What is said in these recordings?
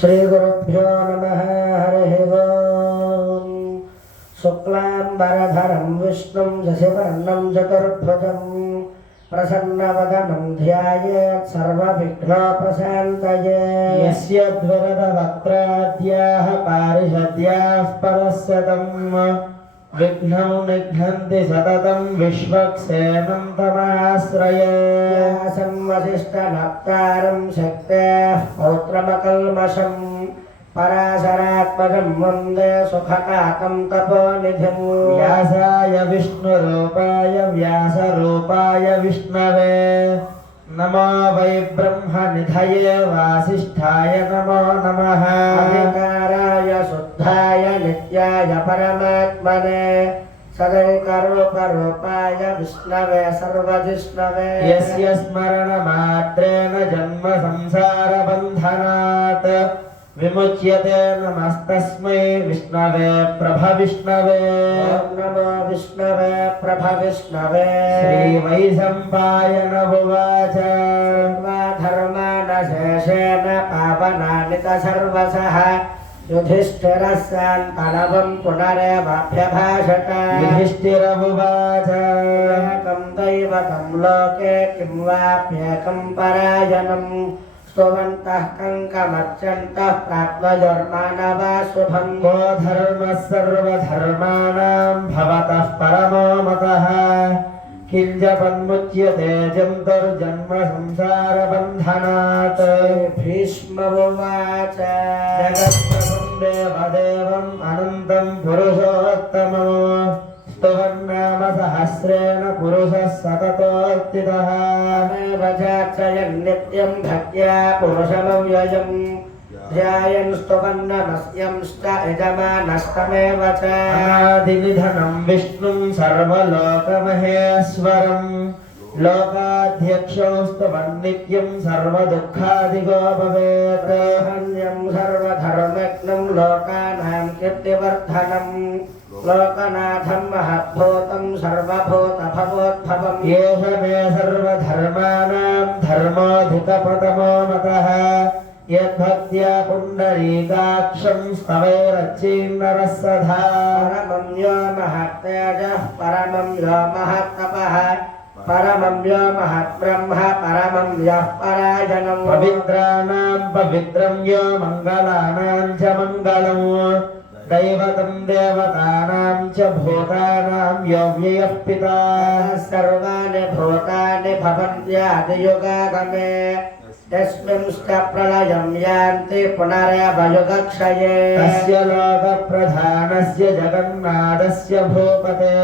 श्रीगुरुभ्यो नमः। हरिः ओम्। शुक्लाम्बरधरं विष्णुं शशिवर्णं चतुर्भुजं प्रसन्नवदनं ध्यायेत् सर्वविघ्नोपशान्तये। यस्य द्विरदवक्त्राद्याः पारिषद्याः परस्यतम् विघ्नं निघ्नन्ति सततं विश्वक्सेनं तमाश्रये। व्यासं वसिष्ठनप्तारं शक्तेः पौत्रमकल्मषं पराशरात्मजं वन्दे सुखकातं तपोनिधिं। व्यासाय विष्णुरूपाय व्यासरूपाय विष्णवे नमो वै ब्रह्मनिधये वासिष्ठाय नमो नमः। अधिकाराय शुद्धाय नित्याय परमात्मने सदैकरूपरूपाय विष्णवे सर्वजिष्णवे। यस्य स्मरणमात्रेण जन्म संसारबन्धनात् विमुच्यते नमस्तस्मै विष्णवे प्रभविष्णवे। नमो विष्णवे प्रभविष्णवे। श्रीवैशम्पायन उवाच धर्मानशेषेण पावनानि च सर्वशः युधिष्ठिरः शान्तनवं पुनरेवाभ्यभाषत। युधिष्ठिर उवाच एकं दैवतं लोके किं वाप्येकं परायणम् स्तुवन्तः कङ्कमर्चन्तः प्राप्नुयुर्मानवाः शुभम्। को धर्मः सर्वधर्माणां भवतः परमो मतः किञ्जपन्मुच्यते जन्तुर्जन्म संसारबन्धनात्। भीष्म उवाच जगत्प्रभुं देवदेवम् अनन्तं पुरुषोत्तमम् स्तुवन्नाम सहस्रेण पुरुषः सततोत्थितः। तमेव चार्चयन् नित्यं भक्त्या पुरुषमव्ययम् ध्यायन् स्तुवन्नमस्यंश्च यजमानस्तमेव च। अनादिनिधनं विष्णुं सर्वलोकमहेश्वरं लोकाध्यक्षौ स्तुवन्नित्यं सर्वदुःखादिगो भवेत्। हन्यं सर्वधर्मज्ञं लोकानां कीर्तिवर्धनं लोकनाथं महद्भूतं सर्वभूतभवोद्भवम्। एष मे सर्वधर्माणां धर्मोऽधिकप्रथमो मतः यद्भक्त्या पुण्डरीकाक्षं स्तवैरच्चिन्नरः सदा। परमं यो महत्तेजः परमं यो महत्तपः परमं यो महद्ब्रह्म परमं यः परायणम्। पवित्राणां पवित्रं यो मङ्गलानां च मङ्गलम् दैवतं देवतानां च भूतानां यो व्ययः पिता। सर्वाणि भूतानि भवन्त्यादियुगागमे यस्मिंश्च प्रलयं यान्ति पुनरेव युगक्षये। तस्य लोकप्रधानस्य जगन्नाथस्य भूपते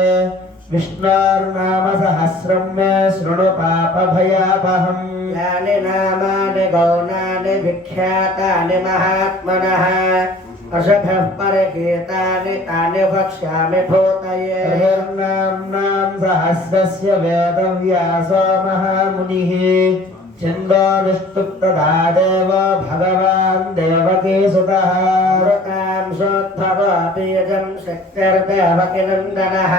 विष्णोर्नाम सहस्रं मे शृणु पापभयापहम्। यानि नामानि गौणानि विख्यातानि महात्मनः अशभः परिगीतानि तानि वक्ष्यामि भूतये। नाम्नां सहस्रस्य वेदव्यासो महामुनिः छन्दोनिष्टुप्तदा देव भगवान् देवकीसुतः। मृतां सोद्भव बीजं शक्तिर्देवकीनन्दनः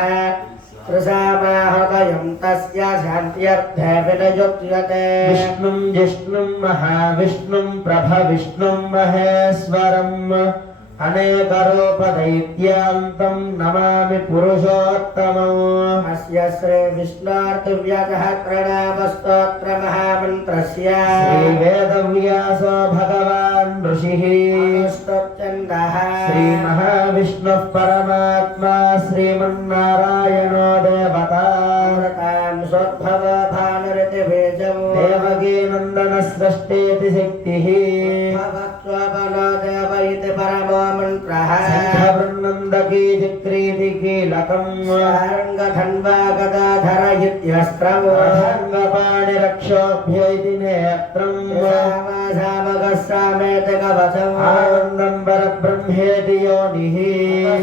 त्रिसामाहृदयं तस्य शान्त्यर्थे विनियुज्यते। विष्णुं जिष्णुं महाविष्णुं प्रभविष्णुं महेश्वरम् अनेकरूपदैत्यान्तं नमामि पुरुषोत्तमम्। अस्य श्रीविष्णोर्दिव्यसहस्रनामस्तोत्रमहामन्त्रस्य श्रीवेदव्यासो भगवान् ऋषिः स्तोत्रन्दः श्रीमहाविष्णुः परमात्मा श्रीमन्नारायणो देवता। मृतां सोद्भव भानुरितिबीजं देवकीनन्दनसृष्टेति शक्तिः भवत्वबलो देव इति परमो मन्त्रः। वृन्नन्दकी चिक्रीति कीलकम् सारङ्गधन्वा गदाधर इत्यस्त्रम् अभङ्गपाणिरक्षोभ्य इति नेत्रम् सामेति कवचम् आनन्दम्बरब्रह्मेति योनिः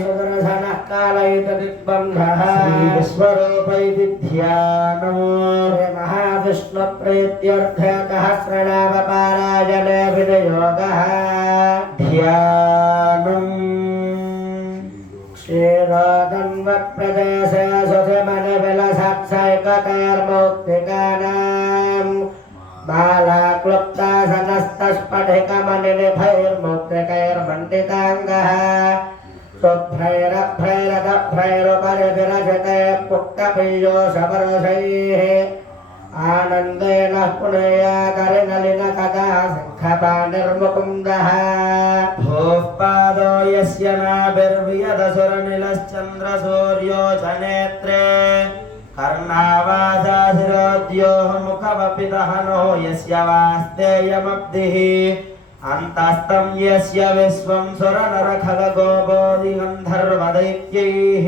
सुदर्शनः काल इति दिग्बन्धः श्रीविश्वरूप इति ध्यानम् महाविष्णुप्रीत्यर्थे सहस्रनामपारायणे विनियोगः ध्यानम्। क्षीरोदन्वत्प्रदेशे सुषमनिविलसत्सैकतैर्मौक्तिकानां बालाक्लुप्तासनस्तशोकाकुलाः स्फटिकमणिनिभैर्मुक्तिकैर्मण्डिताङ्गः शुभ्रैरभ्रैरदभ्रैरुपरिविरचिते पुक्तपीयोषपरशैः आनन्देन पुनयादरिनलिनकदा सिंहपाणिर्मुकुन्दः भूः पादो यस्य नाभिर्वियदसुरनिलश्चन्द्रसूर्यो च नेत्रे कर्णावासाशिरोद्योः मुखमपिदहनो यस्य वास्तेयमब्धिः अन्तस्तं यस्य विश्वं सुरनरखगोबोधिगन्धर्वदैत्यैः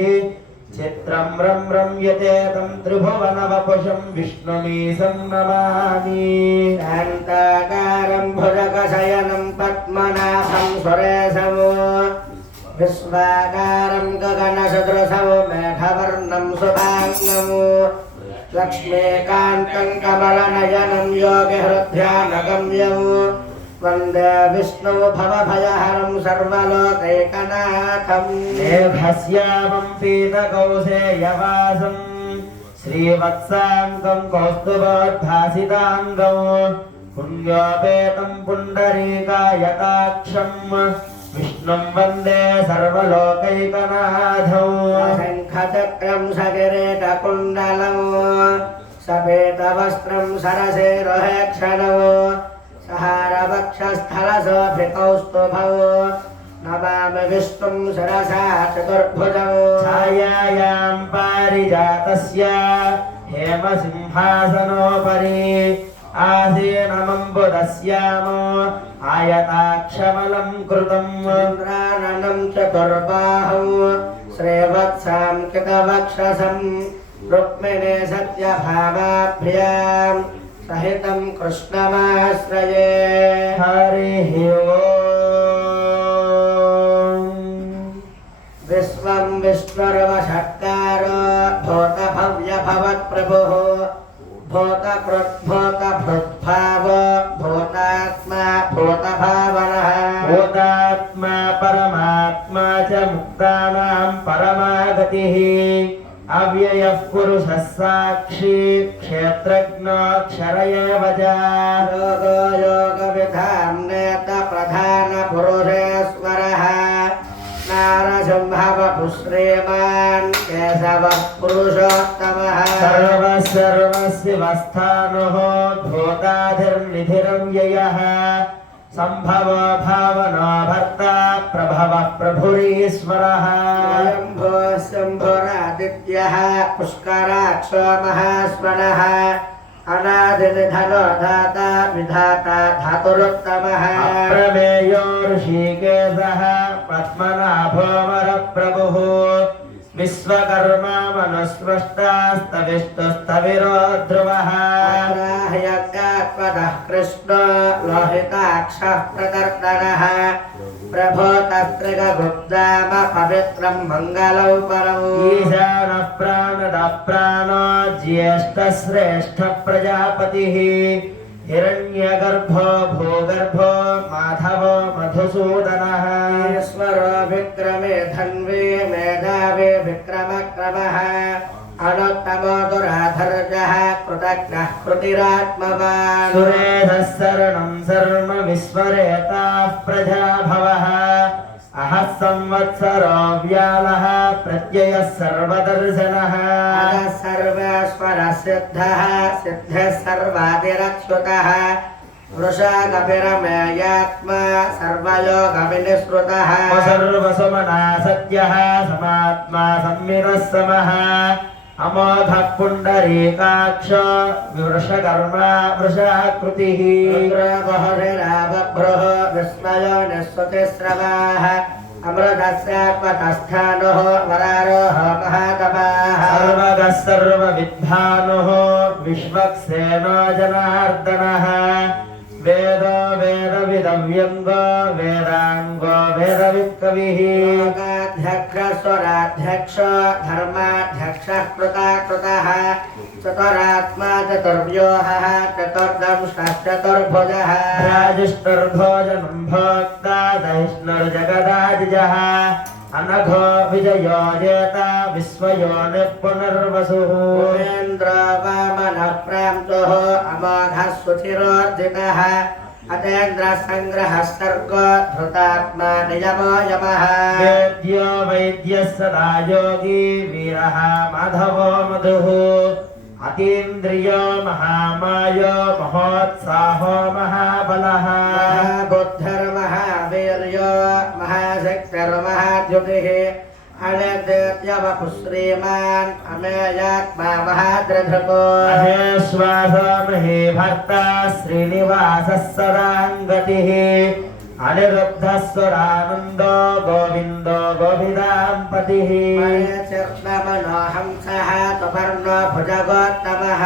चित्रं रं रम्यते तं त्रिभुवनवपुषं विष्णुमीशं नमामि शान्ताकारं भुजगशयनं पद्मनाभं सुरेशमो विश्वाकारं गगनसदृशमो मेघवर्णं शुभाङ्गमो लक्ष्मीकान्तं कमलनयनं योगिहृद्ध्यानगम्यमो वन्दे विष्णु भवभयहरं सर्वलोकैकनाथम् मेघश्यामं पीतकौसेयवासं श्रीवत्साङ्गं कौस्तुभोद्भासिताङ्गं पुण्योपेतं पुण्डरीकायताक्षं विष्णुं वन्दे सर्वलोकैकनाथौ शङ्खचक्रं सकिरीटकुण्डलं सपेतवस्त्रं सरसेरुहेक्षणौ सहारवक्षस्थलशोभिकौस्तुभौ नमामि विष्णुं शिरसा चतुर्भुजौ छायायां पारिजातस्य हेमसिंहासनोपरि आसीनमम्बुदस्यामो आयताक्षमलं कृतम् इन्द्राननं चतुर्बाहौ श्रीवत्सां कृतवक्षसं रुक्मिणे सत्यभामाभ्यां सहितं कृष्णमाश्रये हरिः ओम् विश्वं विश्वर्वषट्कारो भूतभव्यभवत्प्रभुः भूतकृद्भूतभृद्भाव भूतात्मा भूतभावनः भूतात्मा परमात्मा च मुक्तानां परमागतिः अव्ययः पुरुषः साक्षी क्षेत्रज्ञोऽक्षर एव च योगो योगविधां नेतप्रधानपुरुषेश्वरः नारसिंहवपुः श्रीमान् केशवः पुरुषोत्तमः सर्वस्यवस्थानः भूताधिर्निधिरव्ययः सम्भवो भावनो भर्ता प्रभवः प्रभुरीश्वरः स्वयंभो शम्भुरादित्यः पुष्कराक्षो महास्वनः अनादिनिधनो दाता विधाता धातुरुत्तमः अप्रमेयो ऋषिकेशः पद्मनाभोऽमरप्रभुः विश्वकर्मा मनुस्पृष्टास्तविष्टुस्तविरो ध्रुवः यज्ञात्मतः कृष्णो लोहिताक्षः प्रदर्दनः प्रभो तत्रिगुप्ताम पवित्रं मङ्गलौ परमो ईशानः प्राणदः प्राणो ज्येष्ठश्रेष्ठः प्रजापतिः हिरण्यगर्भो भूगर्भो माधवो मधुसूदनः ईश्वरो विक्रमे धन्वे मेधावे विक्रमक्रमः अनुत्तमो दुराधर्जः कृतज्ञः कृतिरात्मवान् सुरेधः शरणं सर्व विस्मरेताः प्रजाभवः अहः संवत्सरो व्यालः प्रत्ययः सर्वदर्शनः सर्वेश्वरः सिद्धः सिद्धः सर्वादिरच्युतः वृषाकपिरमेयात्मा सर्वयोगविनिसृतः सर्वसुमना सत्यः समात्मा संविदः समः अमोघः पुण्डरीकाक्ष वृषकर्मा वृषाकृतिः रुद्रबहुरिरावभ्रुः विस्मयो निःश्रुतिस्रवाः अमृतस्यात्मतस्थानुः वरारोह महातपाः सर्वगः सर्वविद्वानुः विश्वक्सेनो जनार्दनः वेदो वेदविदव्यङ्गो वेदाङ्गो वेदवित्कविः लोकाध्यक्षस्वराध्यक्ष धर्माध्यक्षः कृताकृतः चतुरात्मा चतुर्व्यूहः चतुर्दंष्टश्चतुर्भुजः राजुष्टुर्भोजनं भोक्ता दहिष्णुर्जगदाजिजः अनघो विजयो जेता विश्वयोनिः पुनर्वसुः उमेन्द्रो वामनः प्रांतुः अमोघः सुचिरोर्जितः अतेन्द्रः सङ्ग्रहः सर्गो धृतात्मा नियमो यमः वेद्यो वैद्यः सदा योगी वीरः माधवो मधुः अतीन्द्रियो महामायो महोत्साहो महाबलः महाबुद्धिर्महावीर्यो महाशक्तिर्महाद्युतिः अनिर्देत्यवपुश्रीमान् अमेयात्मा महादृढको महेश्वासो महे भर्ता श्रीनिवासः सदाङ्गतिः अनिरुद्धस्वरानन्दो गोविन्दो गोविदाम्पतिः मणिचिर्नमनोहंसः सुपर्णो भुजगोत्तमः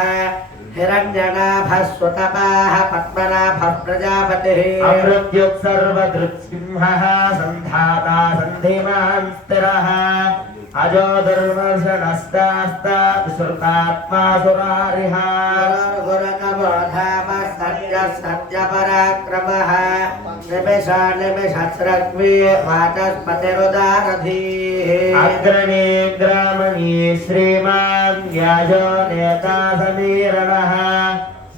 हिरण्यनाभः सुतपाः पद्मनाभः प्रजापतिः अमृत्युत्सर्वदृक्सिंहः सन्धाता सन्धिमान् स्थिरः अजो दुर्वर्षणस्तास्ता विसृतात्मा सुरारिः गुरुगुरुतमोधाम सत्य सत्यपराक्रमः निमिषा निमिषस्रग्वी वाचस्पतिरुदारधीः अग्रणी ग्रामणी श्रीमान् न्यायो नेता समीरणः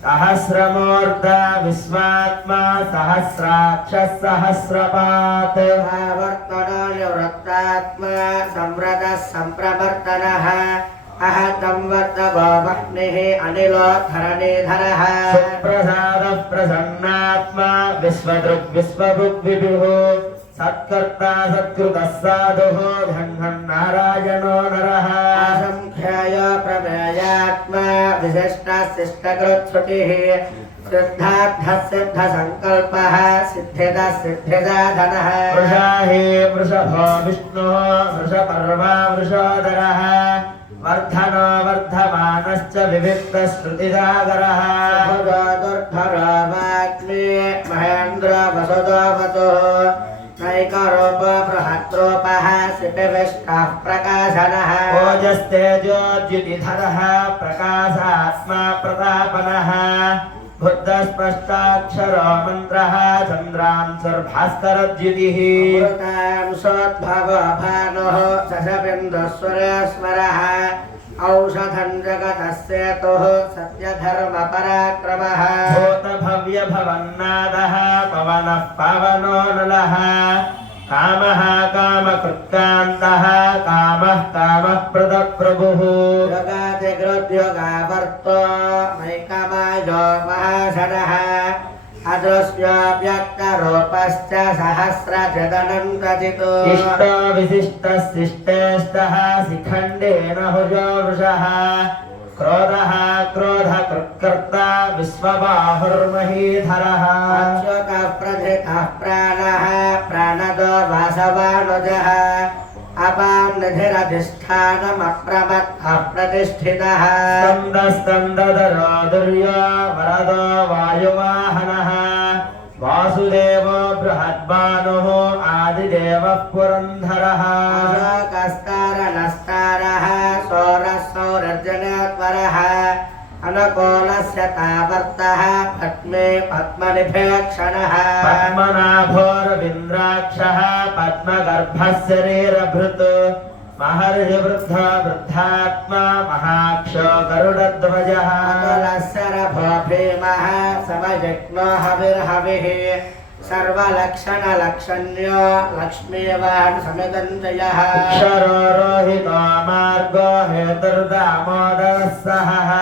सहस्रमूर्धा विश्वात्मा सहस्राक्षः सहस्रपात् आवर्तनो निवृत्तात्मा संव्रतः सम्प्रवर्तनः अहतं वर्तगो वह्निः अनिलो धरणीधरः सुप्रसादः प्रसन्नात्मा विश्वदृग् विश्वभुग्विभुः सत्कर्ता सत्कृतः साधुः घङ्घन् नारायणो नरः असंख्याय प्रमेयात्मा विशिष्टशिष्टकृच्छ्रुतिः सिद्धार्थः सिद्धसङ्कल्पः सिद्धिदः सिद्धिसाधनः वृषाहे वृषभो विष्णुः वृषपर्वा वृषोदरः वर्धनो वर्धमानश्च विविक्तश्रुतिसागरः दुर्धरो वाग्मी महेन्द्र वसुदोवतुः नैकरूप बृहद्रूपः शिपिविष्टः प्रकाशनः ओजस्तेजोद्युतिधरः प्रकाशात्मा प्रतापनः बुद्धस्पष्टाक्षरो मन्त्रः चन्द्रांशुर्भास्करद्युतिः अमृतांशोद्भव भानुः शशबिन्दुस्वरेश्वरः औषधं जगतस्येतुः सत्यधर्मपराक्रमः भूतभव्यभवन्नादः पवनः पावनो नलः कामः कामकृत्कान्तः कामः कामप्रदप्रभुः जगातिगृद्योगावर्तो मैकमायो महाशनः अदृश्य व्यक्तरूपश्च सहस्रजदनन्तजितो इष्टो विशिष्टशिष्टेष्टः शिखण्डेन हुजो वृषः क्रोधः क्रोधकृत्कर्ता विश्वबाहुर्महीधरः अच्युतः प्रथितः प्राणः प्राणदो वासवानुजः अपां निधिरधिष्ठानमप्रमत्तः प्रतिष्ठितः स्कन्दस्कन्दधरो दुर्यो वरदो वायुवाहनः वासुदेवो बृहद्भानुः आदिदेवः पुरन्धरः अशोकस्तारणस्तारः सौरः सौरजनेश्वरः अनुकूलस्य तावर्तः पद्मे पद्मनिभेक्षणः पद्मनाभोरविन्द्राक्षः पद्मगर्भः शरीरभृत् महर्षिवृद्धा वृद्धात्मा महाक्षो गरुडध्वजः अतुलस्य रभो भीमः समयज्ञो हविर्हविः सर्वलक्षणलक्षण्यो लक्ष्मीवान् समिदञ्जयः अक्षरो रोहितो मार्गो हेतुर्दामोदरः सहः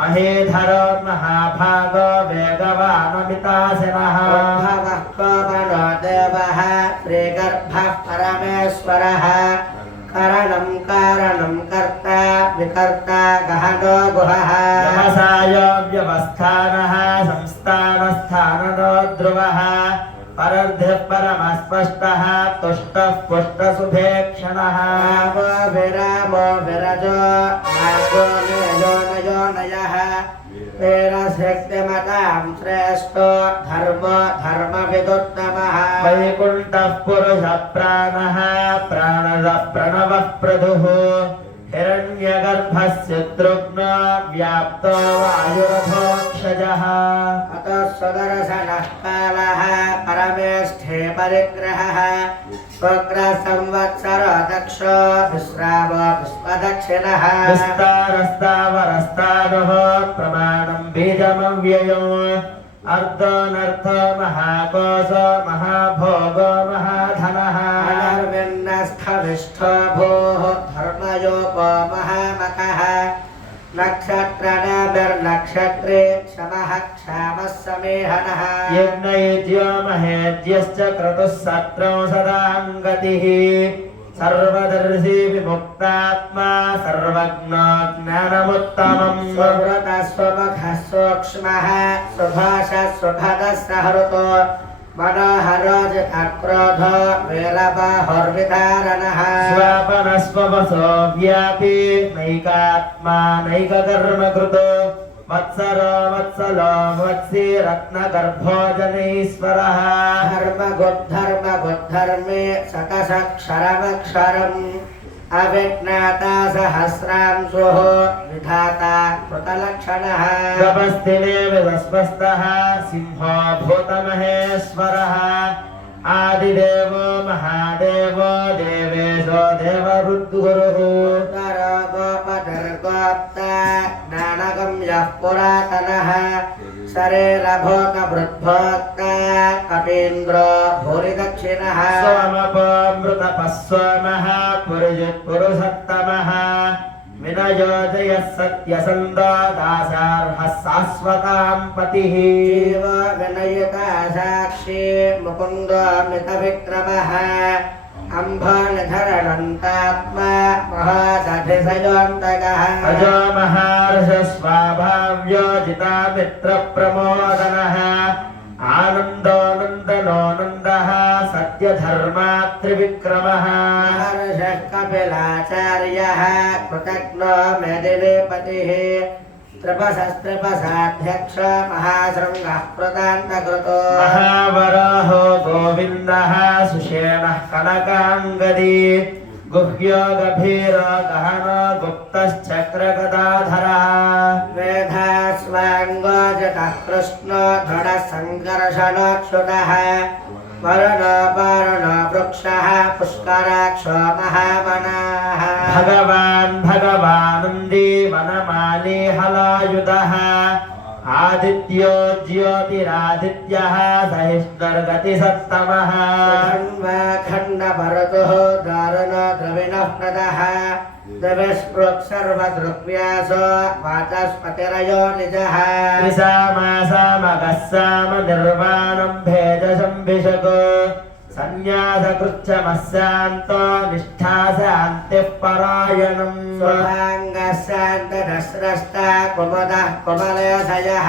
महीधरो महाभागो वेगवानमितासिनः उद्भवः कोपनो देवः श्रीगर्भः परमेश्वरः करणं कारणं कर्ता विकर्ता गहनो गुहः व्यवसायो व्यवस्थानः संस्थानस्थाननो ध्रुवः परर्धिः परमस्पष्टः तुष्टः पुष्टसुभेक्षणः विरामो विरजो नागो नयो नयो नयः वीरशक्तिमतां श्रेष्ठो धर्मो धर्मविदुत्तमः वैकुण्ठः पुरुषः प्राणः प्राणदः प्रणवः प्रभुः हिरण्यगर्भस्य तृग्नो व्याप्तो वायुरथोक्षजः अतः सुदर्शनः कालः परमेष्ठे परिग्रहः स्वग्रसंवत्सरो दक्षो विश्रावो विश्वदक्षिणः विस्तारस्तावरस्तानुः प्रमाणं बीजमव्ययो अर्धोऽनर्थ महाकोश महाभोग महाधनः अनर्विन्नस्थविष्ठो भोः धर्मयोगो महामकः नक्षत्रनाभिर्नक्षत्रे क्षमः क्षामः समेहनः यज्ञयज्ञो महेज्यश्च क्रतुः सत्रौ सदां गतिः सर्वदर्शी विमुक्तात्मा सर्वज्ञो ज्ञानमुत्तमम् स्वव्रतः स्वमखः सूक्ष्मः सुभाषः सुभदः सहृतो मनोहरो जितक्रोधो वीरबाहुर्विधारणः स्वापनस्ववसो व्यापी नैकात्मा नैककर्मकृतो वत्सरो वत्सलो वत्सी रत्नगर्भो जनेश्वरः धर्मगुद्धर्मे शतसक्षरमक्षरम् अविज्ञाता सहस्रांशुः विधाता कृतलक्षणः गपस्थिने विदस्पस्तः सिंहो भूतमहेश्वरः आदिदेवो महादेवो देवेशो देवरुद्गुरुः उत्तरो गोपतिर्गोप्ता ज्ञानगम्यः पुरातनः शरीरभोगभृद्भोक्ता कपीन्द्रो भूरिदक्षिणः सोमपोऽमृतपः सोमः पुरुषोत्तमः विनयोजयः सत्यसन्धो दासार्हः शाश्वतां पतिः जीव विनयिता साक्षी मुकुन्दो मितविक्रमः अम्भनिधरणन्तात्मा महादधिसयोऽन्तकः अजो महर्षस्वाभाव्यो जितामित्रप्रमोदनः आनन्दोऽनन्दनो नन्दः सत्यधर्मा त्रिविक्रमः महर्षः कपिलाचार्यः कृतज्ञो मेदिनीपतिः त्रिपसस्त्रिपसाध्यक्ष महाशृङ्गः कृतान्तकृतो महावराहो गोविन्दः सुषेणः कनकाङ्गदी गुह्यो गभीरो गहनो गुप्तश्चक्रगदाधरः वेधास्वाङ्गोजतः कृष्णो दृढः सङ्कर्षणोक्षुतः वरुणो वृक्षः पुष्कराक्षो महावनाः भगवानन्दी वनमाली हलायुधः आदित्यो ज्योतिरादित्यः सहिष्णुर्गतिसत्तमः खण्डभरतुः दारुणो द्रविणः प्रदः द्रविस्पृक् सर्वदृग्व्यासो वाचस्पतिरयो निजः त्रिसामासामगः सामनिर्वाणं भेदशम्भिषको सन्न्यासकृच्छमस्यान्तो निष्ठाशान्तिः परायणम् स्वाङ्गस्यान्तदस्रस्ता कुमुदः कुमलयसयः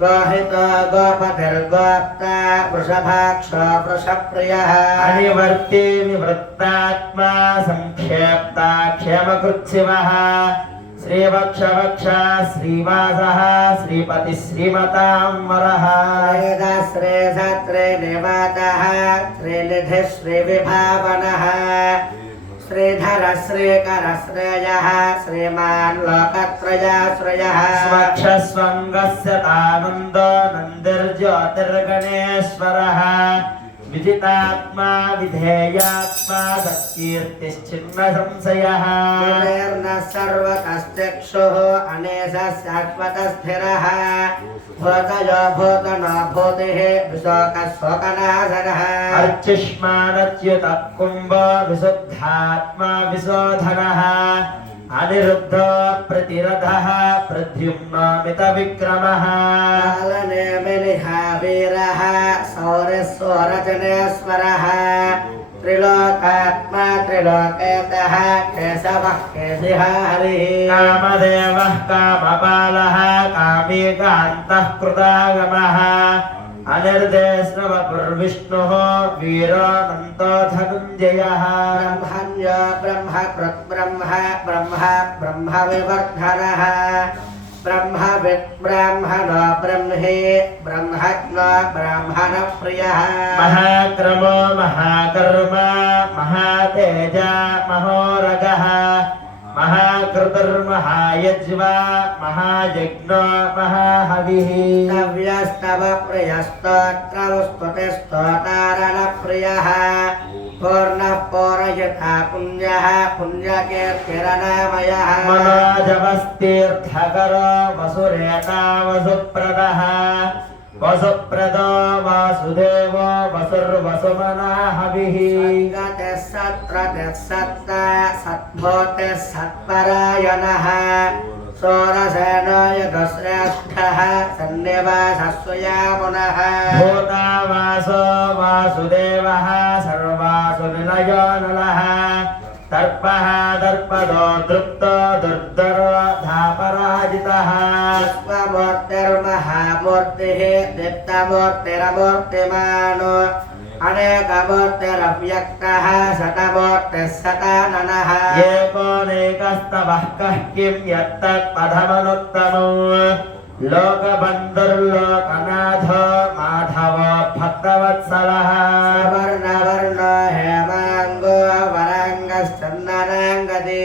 गोहितो गोपतिर्गोप्ता वृषभाक्षो वृषप्रियः अनिवर्ति निवृत्तात्मा संक्षेप्ता क्षेमकृच्छिवः श्रीवक्षवक्षा श्रीवासः श्रीपतिः श्रीमतां वरः श्रेधाश्रेधत्रे निवातः श्रीनिधिः श्रीविभावनः श्रीधर श्रीकर श्रेयः श्रीमान् लोकत्रयाश्रयः स्वक्षस्वङ्गस्य तानन्दो नन्दिर्ज्योतिर्गणेश्वरः विजितात्मा विधेयात्मा सत्कीर्तिश्चिन्न संशयः कुबेर्नः सर्वतश्चक्षुः अनेशः शाश्वतस्थिरः भूतयो भूतनो भूतिः विशोकः शोकनाशनः अर्चिष्मानच्युतः कुम्भो विशुद्धात्मा विशोधनः अनिरुद्धो प्रतिरथः प्रद्युम्नमितविक्रमः कालनेमिनिहा वीरः सौरस्वरचनेश्वरः त्रिलोकात्मा त्रिलोकेतः केशवः केशिः हरिः कामदेवः कामपालः कामीकान्तः कृतागमः अनिर्देशवपुर्विष्णुः वीरानन्तो धनुञ्जयः ब्रह्मण्यो ब्रह्मकृत् ब्रह्मविवर्धनः ब्रह्मवित् ब्राह्मणो ब्रह्मे ब्रह्मज्ञो ब्राह्मणप्रियः महाक्रमो महाकर्म महातेजा महोरगः महाकृतुर्महायज्वा महायज्ञो महाहविः नव्यस्तव प्रियस्तोत्रस्तुतिस्तोतारणप्रियः पूर्णः पौरयथा पुण्यः पुण्यकीर्तिरनामयः मनोजवस्तीर्थकरो वसुरेता वसुप्रदः वसुप्रदो वासुदेवो वसुर्वसुमना हविः सद्गतिः सत्प्रतिः सत्ता सद्भूतिः सत्परायणः सोरसेनो यदुश्रेष्ठः सन्निवासस्वयामुनः भूतावासो वासुदेवः सर्वासुनिलयो नलः दर्पः दर्पदो दृप्तो दुर्धरो धापराजितः विश्वमूर्तिर्महामूर्तिः दीप्तमूर्तिरमूर्तिमान् अनेकमूर्तिरव्यक्तः शतमूर्तिः शताननः एकोनेकस्तवः कः किं यत्तत्पदमनुत्तमम् लोकबन्धुर्लोकनाथो माधवो भक्तवत्सलः वर्णवर्णो हेमाङ्गो वराङ्गश्चन्दनाङ्गदी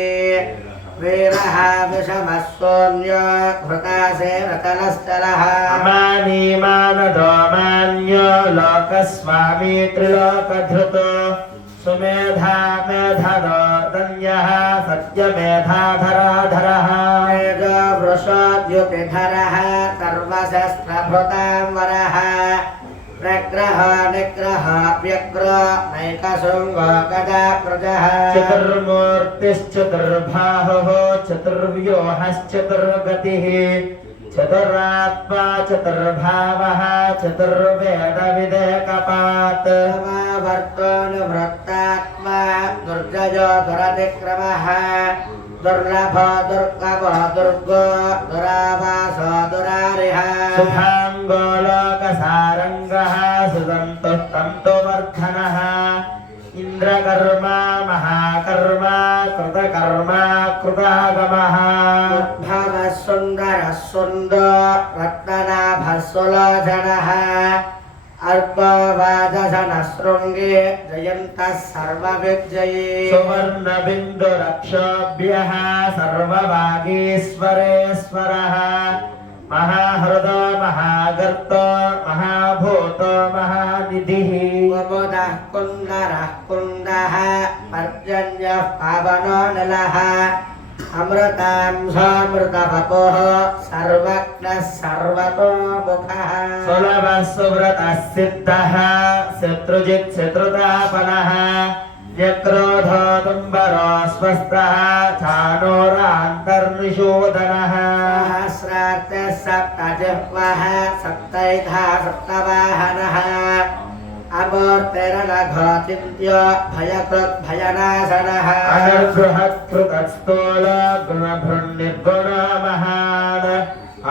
वीरः विषमस्सोऽन्यो घृतासेनतलश्चलः अमानीमानदो मान्यो लोकस्वामी त्रिलोकधृतो सुमेधा मेधनो धन्यः सत्यमेधाधराधरः तेजो वृषोद्युतिधरः सर्वशस्त्रभृताम्बरः प्रग्रह निग्रह व्यग्रो नैकशृङ्गो गदाकृजः चतुर्मूर्तिश्चतुर्बाहुः चतुर्व्यूहश्चतुर्गतिः चतुरात्मा चतुर्भावः चतुर्वेदविदेकपात् वर्तोऽनुवृत्तात्मा दुर्जयो दुरतिक्रमः दुर्लभो दुर्गमो दुर्गो दुरावासो दुरारिः सुखाङ्गो लोकसारङ्गः सुसन्तुः तन्तुवर्धनः इन्द्रकर्मा महाकर्मा कृतकर्मा कृतागमः उद्भवः सुन्दरः सुन्दो रत्ननाभः सुलोचनः अल्पवादशनः शृङ्गे जयन्तः सर्वविजयी सुवर्णबिन्दुरक्षोभ्यः सर्वभागीश्वरेश्वरः महाहृदो महागर्तो महाभूतो महानिधिः कुमुदः कुन्दरः कुन्दः पर्जन्यः पावनो नलः अमृतांशामृतवपुः सर्वज्ञः सर्वतोमुखः सुलभः सुव्रतः सिद्धः शत्रुजित् शत्रुतापनः न्यक्रोधो तुम्बरो स्वस्थः चाणूरान्तर्निषूदनः सहस्रार्तः सप्तजिह्वः सप्तैधा सप्तवाहनः अमूर्तिरनघो चिन्त्यो भयकृद्भयनाशनः अनर्बृहत्कृतस्थूल गुणभृन्निर्गुणो महान्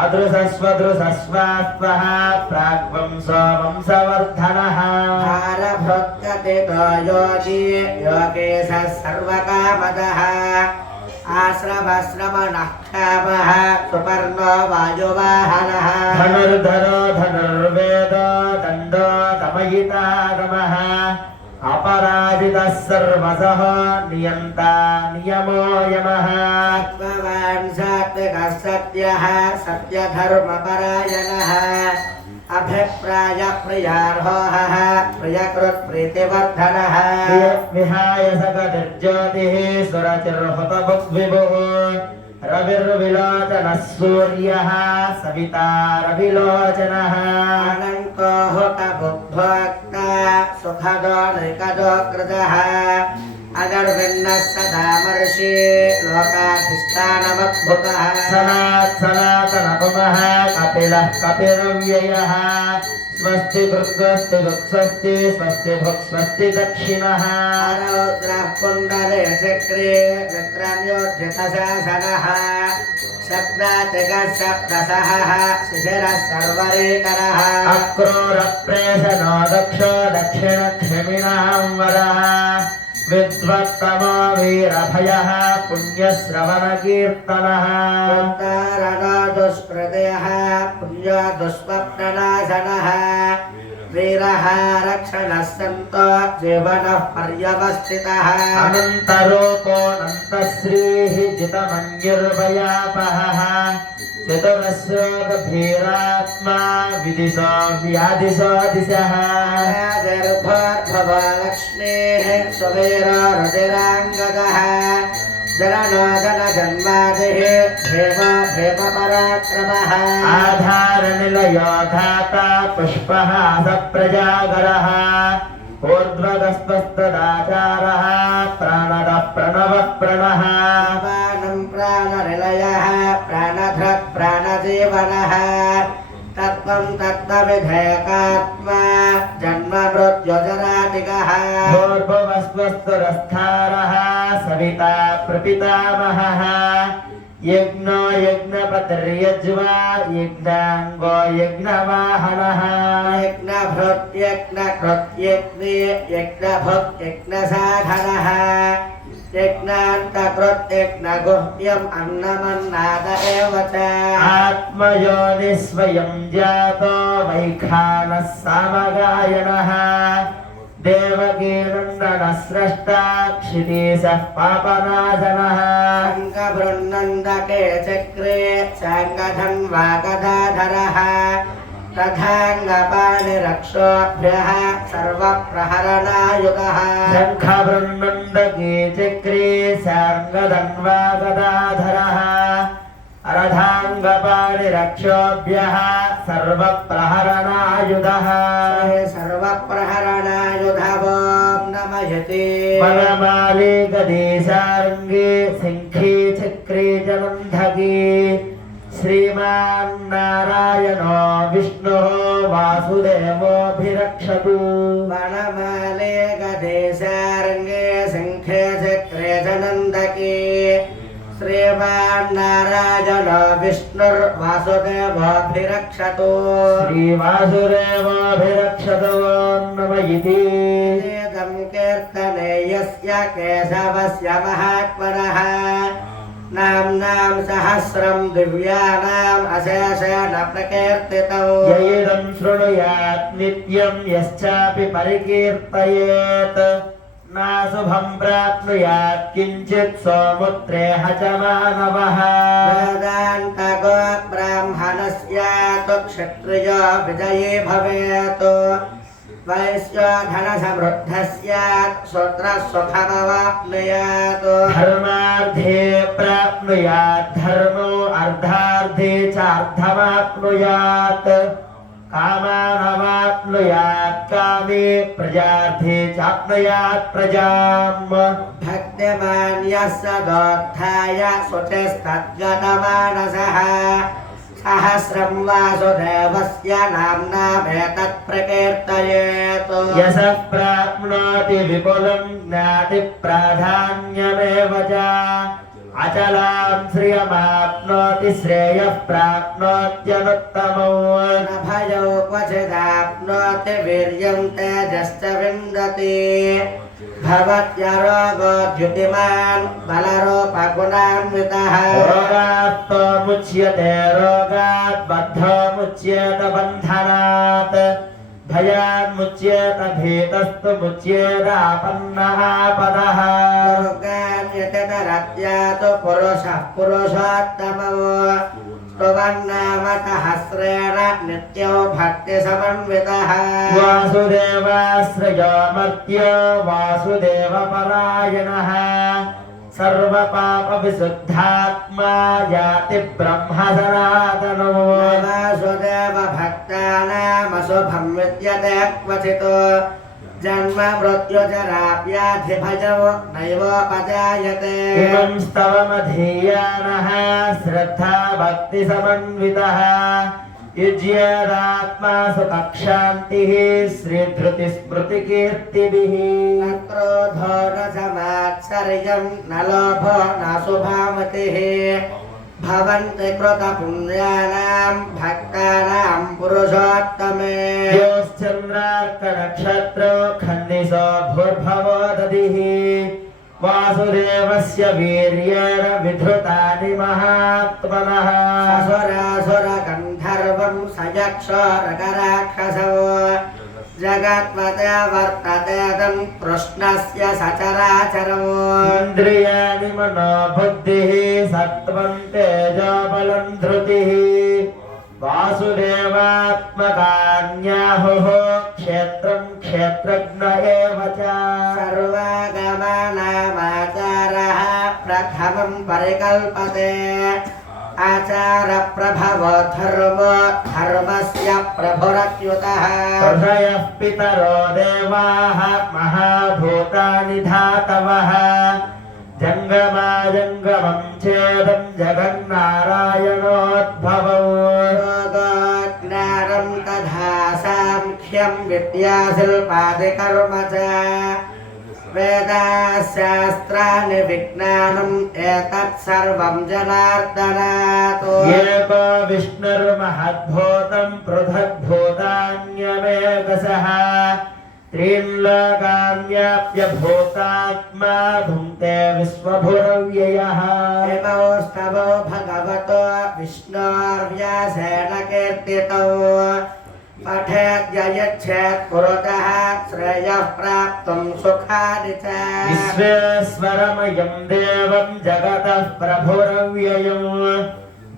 अदृशस्वदृशस्वात्मः प्राग्वंसो वंशवर्धनः भारभृत्कटितो योगी योगेशः सर्वकामदः आश्रमश्रमणः क्षामः सुपर्णो वायुवाहनः धनुर्धरो धनुर्वेदो दण्डो दमयितागमः अपराजितः सर्वसः नियन्ता नियमो यमः आत्मवान् सात्विकः सत्यः सत्यधर्मपरायणः अभिप्रायप्रियार्होः प्रियकृत्प्रीतिवर्धनः विहाय सकतिर्ज्योतिः सुरचिर्हुतभुग्विभुः रविर्विलोचनः सूर्यः सविता रविलोचनः अनन्तो हुतबुद्भोक्ता सुखदो नैकदो कृतः अगर्विन्नः सदामर्षि लोकाधिष्ठानमद्भुतः सनातनपुमः कपिलः कपिलव्ययः स्वस्ति भृग्स्वस्ति भुक्स्वस्ति स्वस्ति भुक् स्वस्ति दक्षिणः रौद्रः पुण्डरे चक्रे विक्रम्योर्जितशासनः शब्दातिगः सप्तसहः शिशिरः सर्वरीकरः अक्रूरप्रेषणो दक्षो दक्षिणक्षमिणाम्बरः विद्वत्तमो वीरभयः पुण्यश्रवणकीर्तनः उत्तारणो दुष्कृतयः पुण्यो दुष्स्वप्ननाशनः वीरः रक्षणः सन्तो जीवनः पर्यवस्थितः अनन्तरूपोऽनन्तश्रीः जितमन्युर्भयापहः चतुरस्रोगभीरात्मा विदिशो व्यादिशो दिशः गर्भोद्भवा लक्ष्मीः सुवीरो रुधिराङ्गदः जननो जनजन्मादिः प्रेम प्रेमपराक्रमः आधारनिलयो धाता पुष्पः सप्रजागरः ऊर्ध्वगस्त्वस्तदाचारः प्राणदः प्रणवः प्रणः अपानं प्राणनिलयः प्राणधृत् प्राणजीवनः तत्त्वं तत्त्वविधेयकात्मा जन्ममृत्युजराटिकः भूर्भुवस्वस्तुरस्थारः सविता प्रपितामहः यज्ञो यज्ञपतिर्यज्वा यज्ञाङ्गो यज्ञवाहनः यज्ञभृत् यज्ञकृत् यज्ञे यज्ञभुक् यज्ञसाधनः यज्ञान्तकृत् यज्ञगुह्यम् अन्नमन्नाद एव च आत्मयोनिस्वयं जातो वैखानः सामगायनः देवकीनन्दनः स्रष्टा क्षितीशः पापनाशनः शङ्खबृन्नन्दके चक्रे शाङ्गधन्वागदाधरः तथाङ्गपाणिरक्षोभ्यः सर्वप्रहरणायुधः शङ्खबृन्नन्दके चक्रे शार्ङ्गधन्वागदाधरः अर्धाङ्गपाणिरक्षोभ्यः सर्वप्रहरणायुधः सर्वप्रहरणायुधवो नमयति वनमाले गदेशार्ङ्गे शङ्खे चक्रे च बन्धके श्रीमान्नारायणो विष्णुः वासुदेवोऽभिरक्षतु वनमाले गदेशार्ङ्गे शङ्खे चक्रे च नन्दके श्रीमान्नारायणो विष्णुर्वासुदेवोऽभिरक्षतु श्रीवासुदेवोऽभिरक्षतु नम इति वेदं कीर्तने यस्य केशवस्य महात्मनः नाम्नां सहस्रं दिव्यानाम् अशेषेण प्रकीर्तितौ यैदं शृणुयात् नित्यं यश्चापि परिकीर्तयेत् नाशुभं प्राप्नुयात् किञ्चित् सोमुत्रेह च मानवः वेदान्तको ब्राह्मणस्यात् क्षत्रियो विजयी भवेत् वैश्यो धनसमृद्धस्यात् शूद्रः सुखमवाप्नुयात् धर्मार्थे प्राप्नुयात् धर्मो अर्धार्थे चार्धमाप्नुयात् कामानवाप्नुयात् कामे प्रजार्थे चाप्नुयात् प्रजाम् भक्तिमान् यः सदोत्थाय शुचिस्तद्गतमानसः सहस्रं वासुदेवस्य नाम्नामेतत् प्रकीर्तयेत् यशः प्राप्नोति विपुलं ज्ञातिप्राधान्यमेव च अचलां श्रियमाप्नोति श्रेयः प्राप्नोत्यनुत्तमौ न भयौ क्वचिदाप्नोति वीर्यं तेजश्च विन्दति भवत्यरोगो द्युतिमान् बलरूपगुणान्वितः रोगात्तो मुच्यते रोगात् बद्धो मुच्येत बन्धनात् भयान्मुच्येत भीतस्तु मुच्येत आपन्नः आपदः दुर्गान्यतितरत्यातु पुरुषः पुरुषोत्तमो स्तुवन्नाम सहस्रेण नित्यो भक्तिसमन्वितः वासुदेवाश्रयो मर्त्यो वासुदेवपरायणः सर्वपापविशुद्धात्मा याति ब्रह्म सनातनो वासुदेव भक्तानामशुभं विद्यते क्वचित् जन्म मृत्युजराव्याधिभयो नैवोपजायते इमं स्तवमधीयानः श्रद्धा भक्तिसमन्वितः युज्यदात्मा सुखशान्तिः श्रीधृतिस्मृतिकीर्तिभिः न क्रोधो न समात्सर्यं न लोभो न शुभामतिः भवन्ति कृतपुण्यानां भक्तानां पुरुषोत्तमे योश्चन्द्रार्कनक्षत्रो खन्निसो भूर्भवो दधिः वासुदेवस्य वीर्येण विधृतानि महात्मनः असुरासुरगन्धर्वं सयक्षोरगराक्षसो जगत्पते वर्तते तं कृष्णस्य सचराचरो इन्द्रियाणि मनो बुद्धिः सत्त्वं तेजो बलं धृतिः वासुदेवात्मकान्याहुः क्षेत्रं क्षेत्रज्ञ एव च सर्वागमनामाचारः प्रथमं परिकल्पते आचारप्रभवो धर्मो धर्मस्य प्रभुरच्युतः ऋषयः पितरो देवाः महाभूतानि धातवः जङ्गमाजङ्गमं चेदं जगन्नारायणोद्भवौ ज्ञानं तथा साङ्ख्यं विद्याशिल्पादिकर्म च वेदाशास्त्राणि विज्ञानम् एतत् सर्वं जनार्दनात् एको विष्णुर्महद्भूतं पृथग्भूतान्यमेकशः त्रीन्लोकान्याप्य भूतात्मा भुङ्क्ते विश्वभुरव्ययः एवौ स्तवौ भगवतो विष्णोर्व्यासेन कीर्तितौ पठेद्ययच्छेत् पुरतः श्रेयः प्राप्तुं सुखानि च विश्वेश्वरमयं देवं जगतः प्रभुरव्ययम्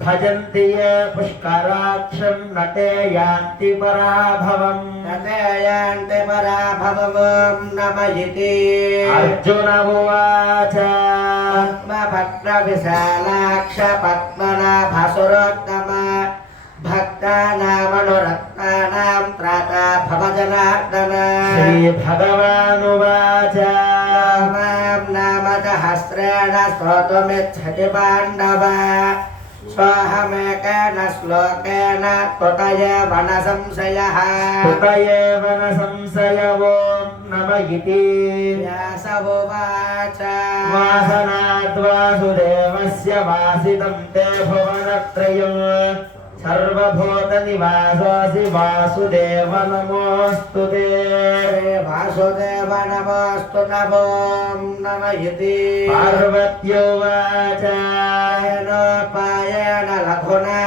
भजन्ति ये पुष्कराक्षं न ते यान्ति पराभवम् तते यान्ति पराभवं नमयिति अर्जुन उवाच पद्मभद्रविशालाक्ष पद्मनाभसुरोत्तम भक्तानामनुरक्तानां त्राता भवजनार्दन श्रीभगवानुवाच मां नाम सहस्रेण स्तोतुमिच्छति पाण्डव स्वाहमेकेन श्लोकेन त्वतयेव न संशयः कृतयेव न संशयवो नम इति व्यास उवाच वासनात् वासुदेवस्य वासितं ते भुवनत्रयम् सर्वभूतनिवासोऽसि वासुदेव नमोऽस्तु ते वासुदेव नमोऽस्तु नमो नमयिति पार्वत्योवाच येनोपायेन लघुना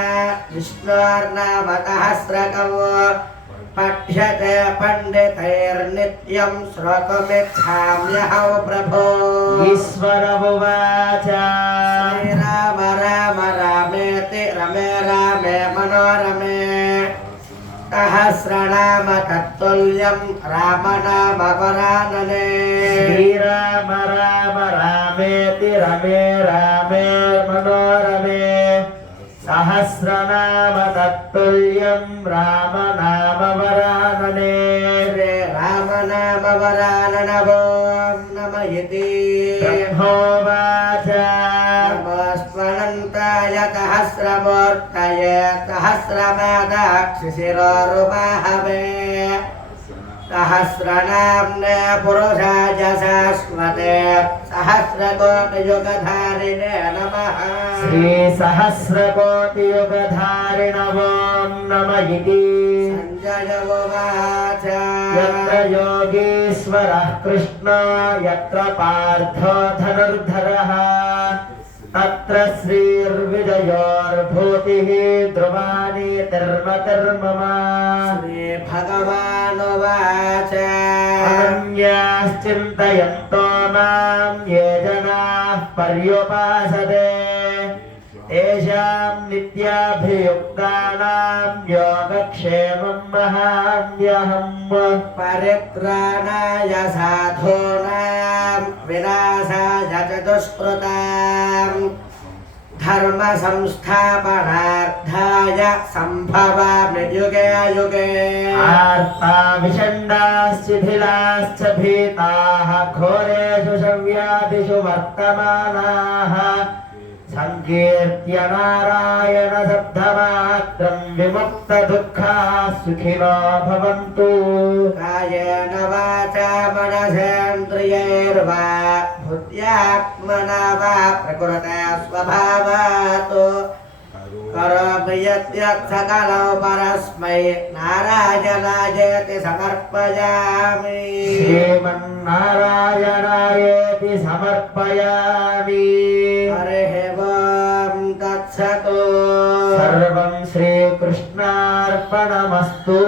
विष्णोर्नामतःस्रकं पठ्यते पण्डितैर्नित्यं श्रोतुमिच्छाम्यहं प्रभो ईश्वर उवाच श्रीराम राम रामेति रमे रामे मनोरमे सहस्रनाम तत्तुल्यं रामनामवरानने श्रीराम राम रामेति रमे रामे मनोरमे सहस्रनाम तत्तुल्यं राम नाम वरानने श्रीरामनामवराननवो नमयिति ब्रह्मोवाच नमस्त्वनन्ताय सहस्रमूर्तये सहस्रपादाक्षिशिरोरुबाहवे सहस्रनाम्ने पुरुषाय शाश्वते सहस्रकोटियुगधारिणे नमः श्रीसहस्रकोटियुगधारिणवो नम इति सञ्जय उवाच यत्र योगीश्वरः कृष्णो यत्र पार्थो धनुर्धरः तत्र श्रीर्विजयोर्भूतिः ध्रुवाणि तिर्मतिर्मम श्रीभगवानुवाच अनन्याश्चिन्तयन्तो मां ये जनाः पर्युपासते तेषां नित्याभियुक्तानां योगक्षेमं महाम्यहम् परित्राणाय साधूनां विनाशाय च दुष्कृतां धर्म संस्थापनार्थाय सम्भवामि युगे युगे आर्ता विषण्डाश्चिथिलाश्च भीताः घोरेषु शव्यादिषु वर्तमानाः संकीर्त्य नारायण शब्दमात्रं विमुक्तदुःखाः सुखिनो भवन्तु कायेन वाचा मनसेन्द्रियैर्वा बुद्ध्यात्मना वा प्रकृते स्वभावात् करोमि यद्यत् सकलं परस्मै नारायणायेति समर्पयामि श्रीमन्नारायणायेति समर्पयामि हरिः ओं तत्सत् सर्वं श्रीकृष्णार्पणमस्तु।